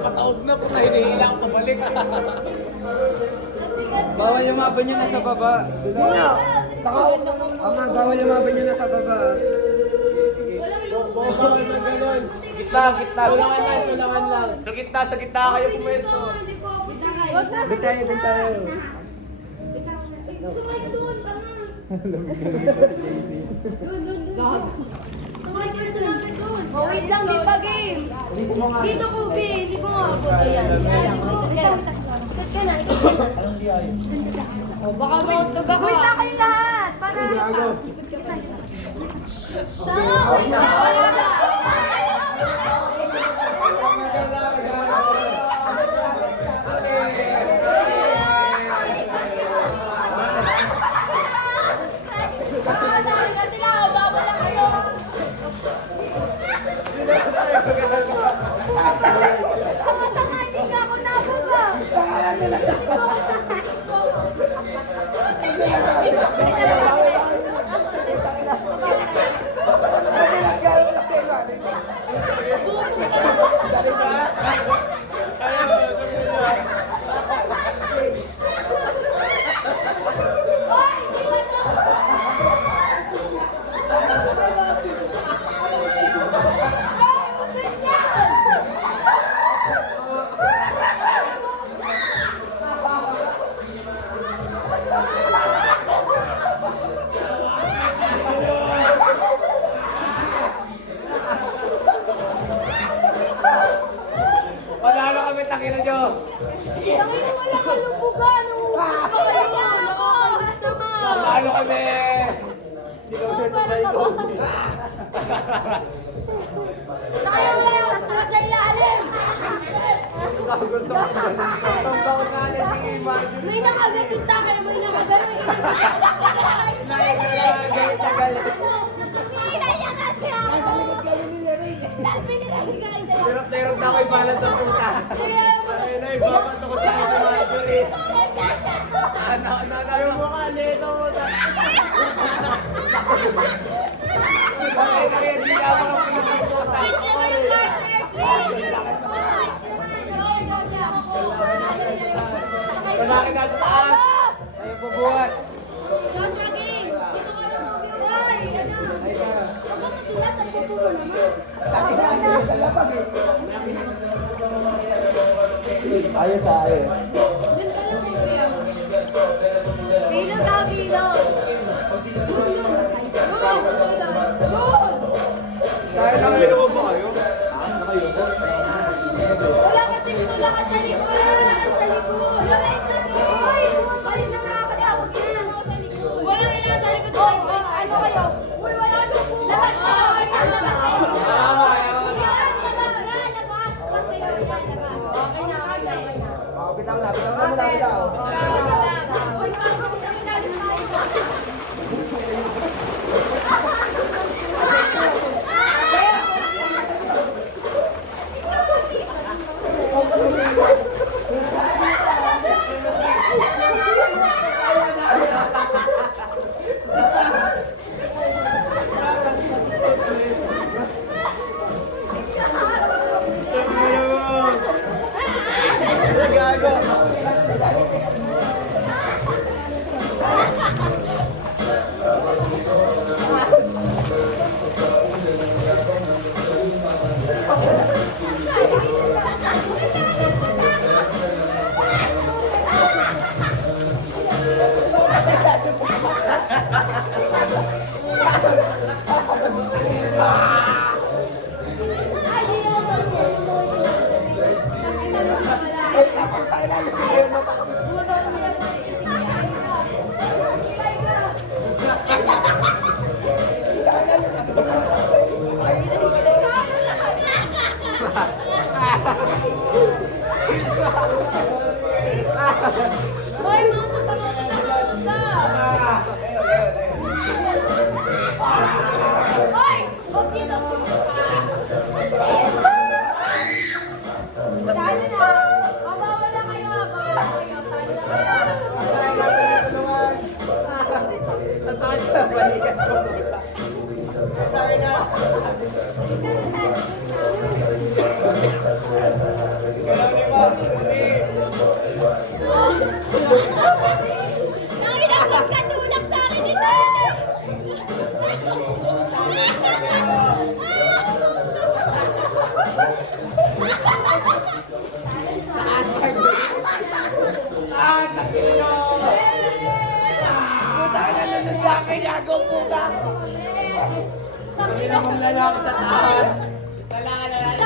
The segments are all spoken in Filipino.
napataob na po na hinihilang pabalik. Bawal yung maban niya nasa baba. Bawal yung maban niya nasa baba. Gitna. Tulangan lang. Sa gitna kayo pumesto. Bitayo. Oh, wait lang, di pa game. Dito ko, B. Hindi ko nga abot. Ayan. Ikot ka na. Oh, baka mautog ako. Wait lang kayo lahat. Para Panalo kami, takina nyo. Tangin mo wala ka lumbugan. Panalo kami. Nakaya mo lang. Nasa ilalim. May nakagalit sa akin. May nakagalit. Terok na ako'y balat sa puta. Ayun na, ibabato ko sa akin ng Marjorie. Ayaw mo ka, lito mo. Kaya hindi ka ako ng pinagputa. Panakin na sa taas. Ayaw po buhat. Ayos tayo. Bilog ka, bilog. Kaya na kayo ko ba kayo? Wala kasi tulakan sa likod. Wala kasi sa likod. Uy! Balik lang na kasi ako. Ginala mo sa likod. Wala ina sa likod. Ano kayo? Uy, wala na po. Labas ka. Labas kayo. Labas kayo. Okay na. Bitaw na muna, bitaw. Uy, gago ko sa ilalim tayo. Hoy, mautot ka. Hoy! Huwag dito. Talo na. Mabawala kayo. Talo na kayo. Takin nyo! Puta ka na nanandaki niya, go puta! Hindi akong lalaki sa taas. Lalaki sa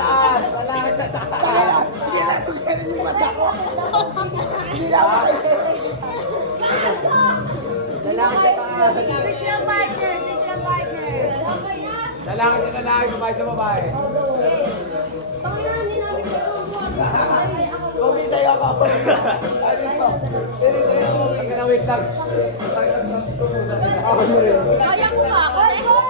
taas. Lalaki sa taas. Sige lang, ganun yung mata ko. Hindi na ako lalaki sa taas. Switch ng partner, switch ng partner. Lalaki sa lalaki, babae sa babae. Panginoon, hindi namin kayo Okay sa'yo ako. Ano ito? Teka na, wait lang. Ako mo rin. Kaya mo ba? Let's go!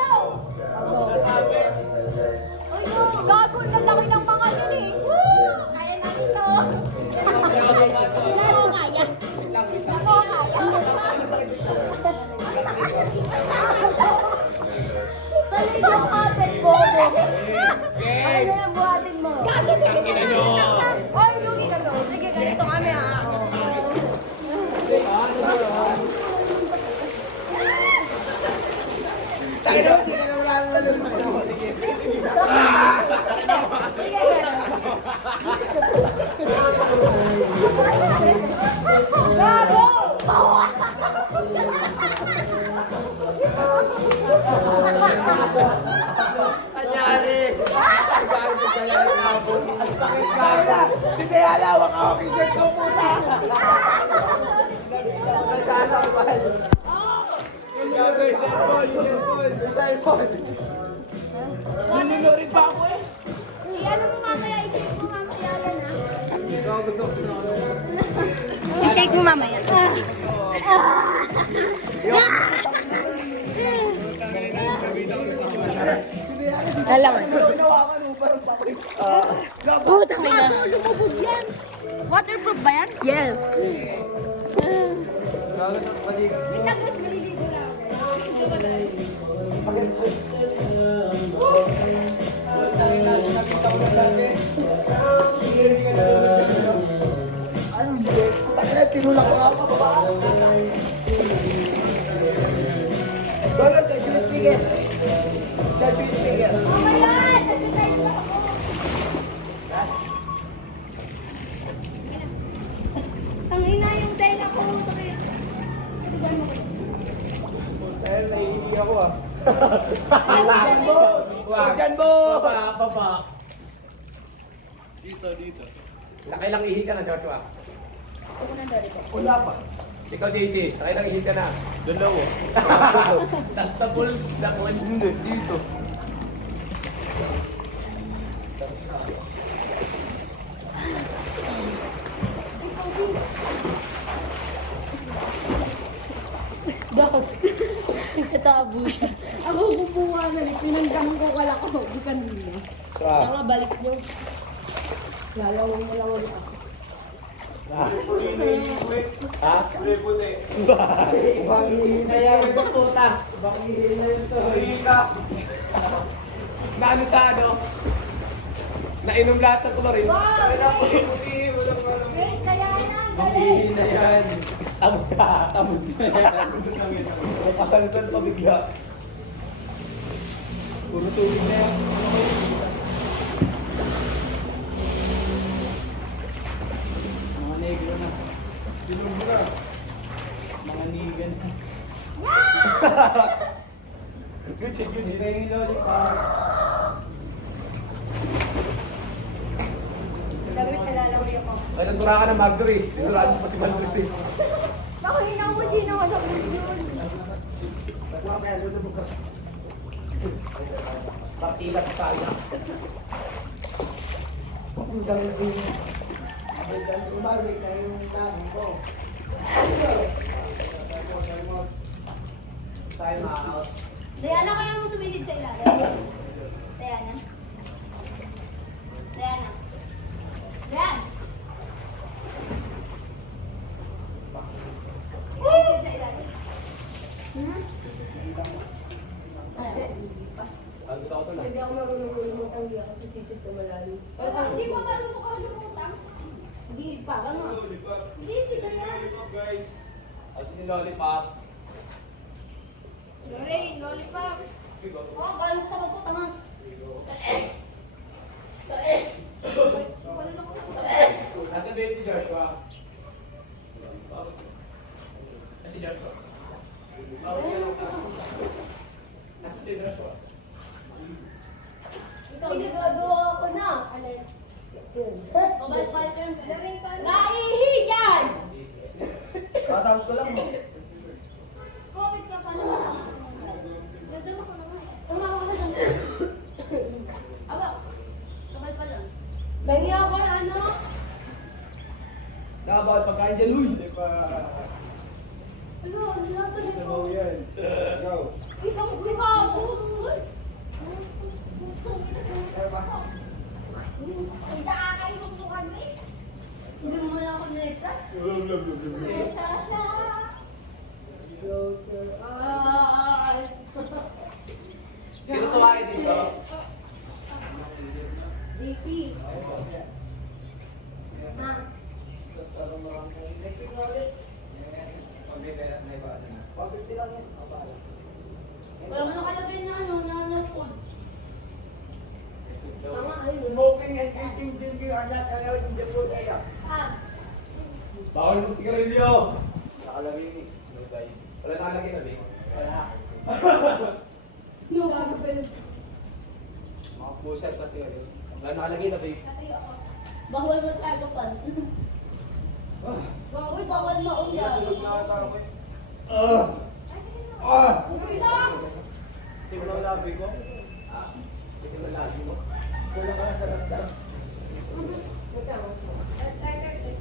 Ay, no. Gago, lalaki ng mga yun eh. Woo! Kaya namin to. Lalo kaya. Ako kaya. Balik yung kapit, bobo. Ano na ang buhatin mo? Gago, hindi ka na. Oy, lugi ka no. Sige, ganito kami ha. Tayo na, hindi ka na wala ang malulunod. Sige. Sige, gago! Anyari! Gagawin ko kaya ang tapos. Ang sakit ka! Hindi alawak ako k-shirt ko puta! Nagkakabal! Yung gagawin, cellphone! Yung cellphone! Nilulurin pa ako eh! Ano mo mamaya, i-shake mo mamaya yan ha. Ikaw gusto ko na ako. I-shake mo mamaya. Kailangan. Ginawakan mo parang pakoy. Puta ka na. Lumubog yan. Waterproof ba yan? Yes. Gagawin ng palig. Itagos, maliligo na ako. Ano hindi? Takina, tinulak ko ako. Donald, kay Julius Miguel. Kay Julius Miguel. Mamaya, nag-decide na ako. Ang ina yung dahil ako. Dahil naiihi ako ah. Diyan Bo! Diyan, Bo! Baba. Dito. Nakailang ihi ka na, Joshua? Wala pa. Ikaw, Daisy, nakailang ihi ka na? Dalawa. Tapos sa pool, Hindi, dito. Bakit? Katabo siya. Ako kukuha na rin. Pinanggang ko kala ko. Di kanina. Kaya balik nyo. Lalawang mo lang ulit ako. Ha? Ibang ihi na yan. Puta. Ibang ihi na yun to. Na ano sa ano? Nainom lahat ng tulorin. Wow! Great! Kaya na! Ibang ihi na yan. Tamod ka. Tamod na yan. Kasalsal pa bigla. Puro tubig na yan. Mga negro na. Sinumbo na. Mga nigan na. Good shit, good shit. Tingin lollipop. Dapat nalalaway ako. Ay, nagtura ka ng Magdor eh. Tinuraan mo pa si Magdor eh. Bakit inawa din ako sa video? Pakilat sa kanya. Ang galing din. Umabig na yung dami ko. Time out. Diana, kaya mo tumilid sa ilalim? Diana? Diana? Diana? Tumilid sa ilalim? Hindi ako marunong lumutang, hindi ako sisipit na malalim. Hindi pa marunong ka lumutang? Hindi, parang nga. Hindi, sige yan. At si Lollipop. Lorraine, lollipop. Oh, galing sa bako, tama. Mobile fighter. Naihi yan! Tatapos ko lang mo. Covid ka pa naman. Dadama ko naman. Umawa ka lang. Aba, kamay pa lang. Bagay ako na ano? Nakabawal pagkain dyan, uy! Hindi pa. Ano, natuloy ko. Sabaw yan. Ikaw. Ikaw, Chicago! Ang nakakainok mo kami. Hindi mo na ako nilita. Sino tumakin dito? Dicky. Ma. Wala mo nakalagay na ano, na food. Tama, ayun. Smoking and eating drinking are not allowed in the food area. Ah, Bawal mo sigarilyo. Nakalagay ni. Wala nakalagay na, Bing. Wala. no, bago pa yun. Mga puset pati yun. Wala nakalagay na, Bing. Bawal mo tayo pa. Bawal mauna. Uy lang! Tingnan mo ang labi ko. Tingnan mo ang labi mo. Kulang ka na sa lantar.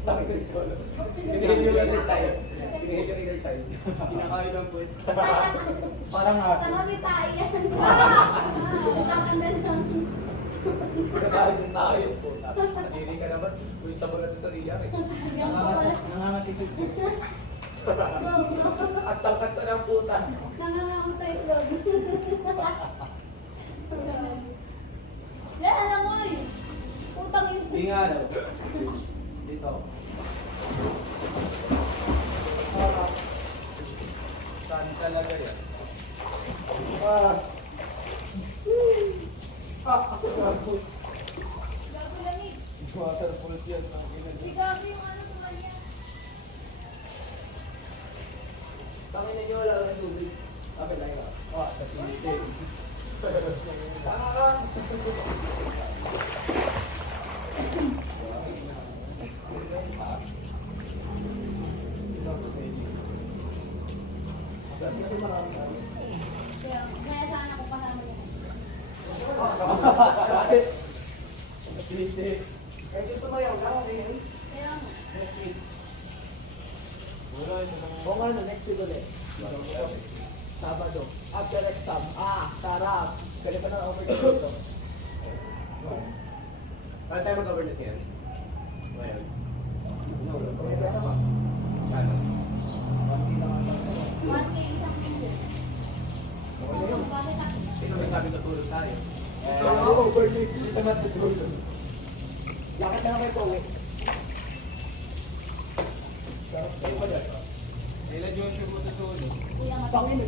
Bakit yung solo? Pinihin yung little child. Pinihin yung little child. Kinakain ng puwet. Parang nga. Tama tayo yan. Tatanda lang. Kinakain yung tao yung puta. Nadiri ka naman. Uy, sabon natin sa siya. Nangangatitid. Kastang-kasta ng puta. Nangangako sa itlog. Yan, alam mo eh. Putang yun. Hindi nga daw. Dito. Saan talaga yan? Gago lamig. Waterfalls yan. Si Gago yung ano sumanya. Tangin niyo wala lang tubig. Okay, lang ka. Sa tinte. Tanga ka. Kaya sana ako kasama niya. Sa tinte. Eh, gusto mo yung lang, okay? Kaya mo. Wala yun. Kung ano, next week ulit. Sabado. After exam. Sarap. Pwede pa na overtime dito. Paano tayo mag-overnight yan? Ngayon. Kung may pera ka. Ano? Konti lang ang lang. 1K isang minute. Bakit ako? Sino may sabi natulog tayo? Overtime. Hindi ka matutulog. Lakad na may pauwi. Sarap tayo ba dyan? Ilan yung sure mo tutulog? Kuya nga. Pangin.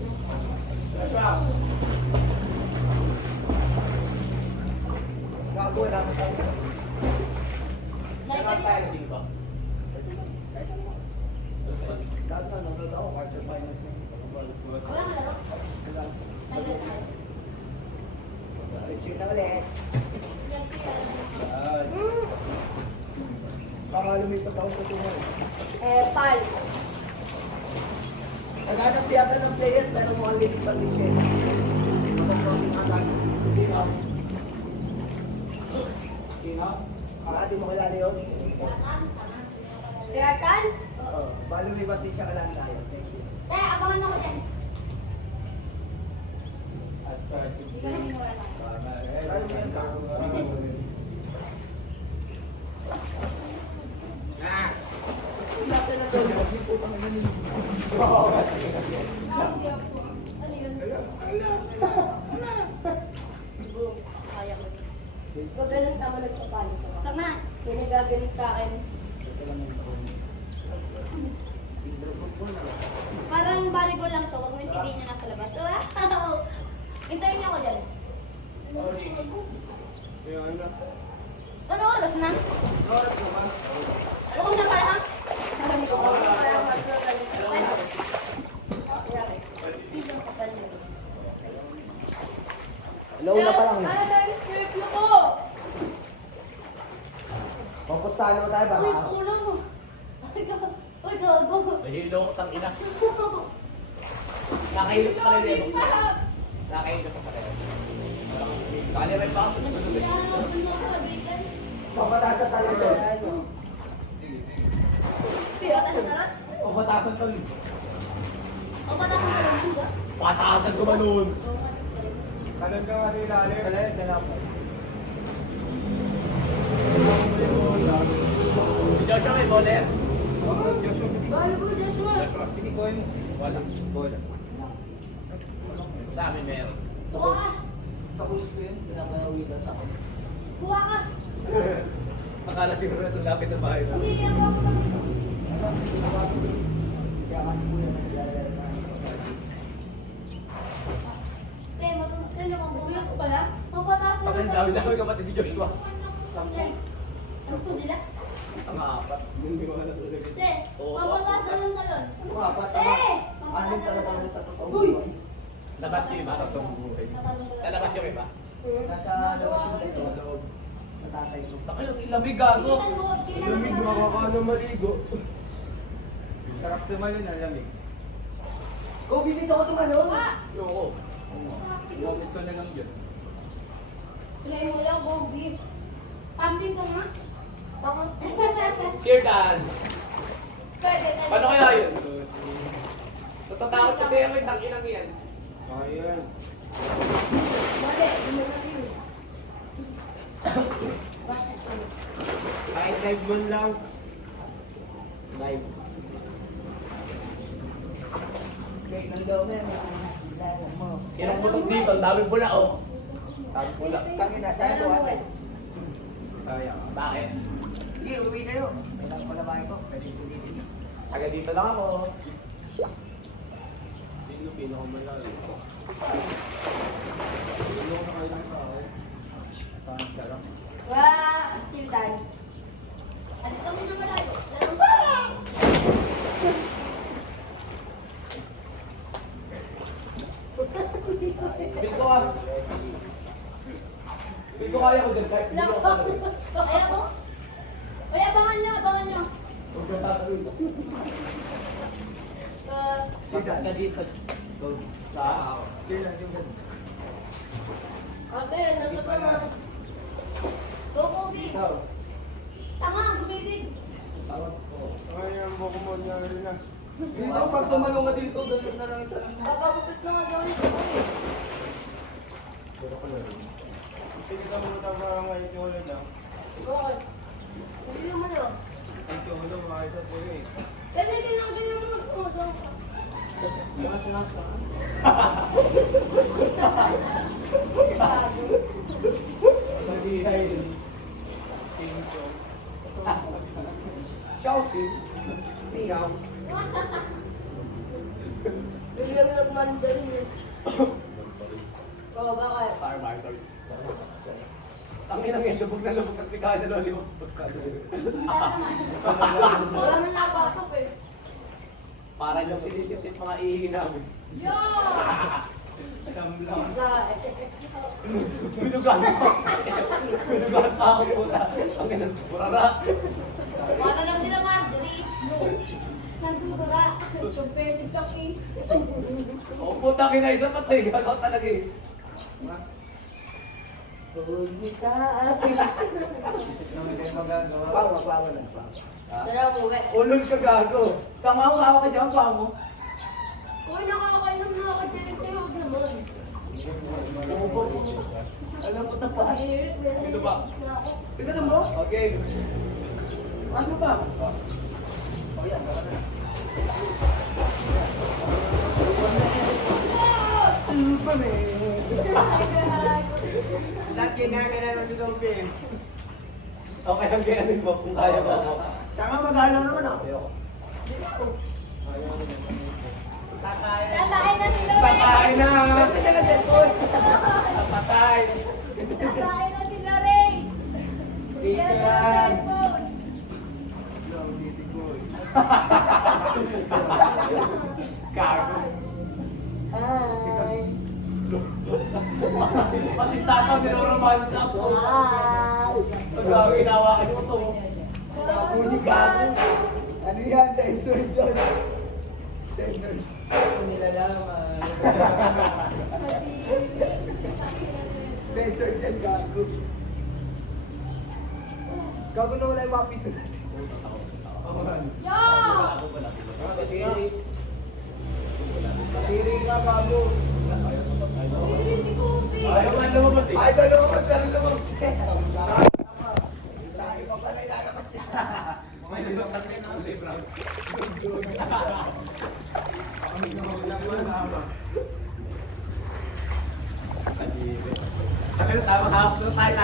Gago, namin tayo. Dahil Kailan kasi tayo na singko? Dahil na, nanonood ako, quarter finals na. wala ka laro. Wala. Ay, dahil. Check na ulit. Yan siya. Yan. Baka lumipat ako sa tungal. Pal. Naghanap yata ng player, pero mukhang linis pa rin siya. Kapag-crossing agad. Sino? Sino? Di mo kilala yun? Kaya kan? Oo. Baka lumipat din siya kalang tayo. Abangan ako dyan. At kahit Hindi ka na hinura tayo. Lalo mo yan ka. Ilasa na doon. Hindi po kami nanin. Hindi ako. Ano yun? Kaya ko. Pag ganun tama nagpapalo ka. Tama. May nagagalit sa akin. Parang volleyball lang to. Huwag mo intindihin niya nasa labas. Wow! Hintayin niyo ako dyan. Ano oras na? Ano kung na pala ha? Sabi ko, kaya Hindi ko kapal yun. Hello na pa lang. Ano na yung script mo ko? Pupuntahan naman tayo Uy, baka. ulo mo. Uy, gago. Nahilo ko tang ina. Nakahilot pa rin yung box. Nakahilot pa rin. Kaliray pa ako sa susunod. Papatasan tayo doon. Pumatasan pa rin. Ang patakas sa lang ba? Patasan ko ba noon? Kanan ka nga sa ilalim. Kalayan ka lang. Si Joshua may boler. Balo po, Joshua. Joshua, pinikoy mo. Wala. Bola. Sa amin meron. Kuha ka. Sa kulis ko yun, pinapanawitan sa akin. Kuha ka. Akala siguro itong lapit ng bahay na. Hindi, ako ako kami. Kaya kasi po yan, nilalala na. Te, matutunan naman po. Kuya ko pala. Ang patakas na Bakit dami-dami kapatid ni Joshua? Ano po sila? Ang apat. Hindi ko alam talaga. Te, ang patakas na lang talon. Mga apat, Te! tama. Ang Anin patakas talaga na nun lang. sa totoong Uy! buhay. Labas yung iba, totoong buhay. Sa labas yung iba. Nasa loob yung loob. Sa tatay ko. Takay lang, ilamig gago. Lamig, makakano maligo. Sarap naman yun, ang lamig. Kobe, dito ko tumalon. Oo. Lamig ko na lang yun. Play mo lang, Bobby. Camping ka nga? Baka. Cheer dance. Pwede, pwede. Paano kaya yun? Natatakot kasi ako yung takinang yan. Ayan. Mali, hindi na yun. Bakit ko? Kahit live mo lang. Live. Okay, nandaw na yan. Mo. Ilang putok dito, ang daming bula oh. Daming bula. Tangina, sa'yo to ate. Sayang. Bakit? Sige, uwi kayo. Kailangan pala ba ito? Pwede sulitin. Taga dito lang ako. Sino pinakamalalim? Sino na kayo ng tao? Saan ka lang? Wah, chill tayo. Ano kami na malayo? Laro ba? Feel ko ah. Feel ko kaya ko dyan kahit hindi ako sasabihin. Ayaw mo? Ay, abangan niyo, abangan niyo. Huwag siya sasabihin. Sigat ka dito. Go. Sa? Chill lang, sigat. Ate, nasa ka na. Go, Kobe. Ikaw. Tanga, gumilig. Ngayon ang buko mo niya rin na. Dito, pag tumalong ka dito, doon na lang ito. Papagupit na nga daw ito. Tingnan mo na parang ngayon yung ulo niya. Bakit? Hindi naman yun. Ito ulo, maayos na po yun eh. Pero hindi na kasi naman magpumasok. Hindi ay. Tingso. Shouting. Meow. Biglang nagmandarin yun. Oo, bakit? Firefighter. Tangin ang lubog na lubog kasi kaya na lollipop. Wala man nabatok eh. Para yung sinisip-sip mga ihi namin. Yo! Alam lang. Binugan pa. Binugan pa ako po sa tangin ng burara. Para lang sila Marjorie. Nagdura. 2 pesos lang eh. O puta kinaisa pa tayo. Gagaw talaga eh. Huwag ka akin. Naman kayo magagawa. Pawa lang. Dala mo, we. Ulol ka gago. Tama ako, hawak ka dyan, pawa mo. Uy, nakakainom na ako. Dinig kayo naman. Alam mo na pa. Ito ba? Tignan mo. Okay. Ano ba? O yan, tara na. Ano ba, Lahat kinakaya naman si Dopin. Okay lang kaya mo kung kaya mo. Tama, mag-aalaw naman ako. Tatayin na sila, we. Patay na! Bakit na cellphone? Patay! Tatayin na sila, Ray. Bigyan na ng cellphone. Gago. Hi. Pati tataw niloromansa ako. Hi. Pag ginawa ka mo to. Huli gago. Ano yan? Censored yun. Censored. Nilalaman. Censored yan, gago. Gago na wala yung mga piso natin. Yo! Tiri ka, gago. Hindi si Kupi. Ayaw man lumabas eh. Ay, lumabas, pero lumabas. Lagi pa pala ilalapat niya. May nagsakat kayo ng libra. Tama hapon tayo.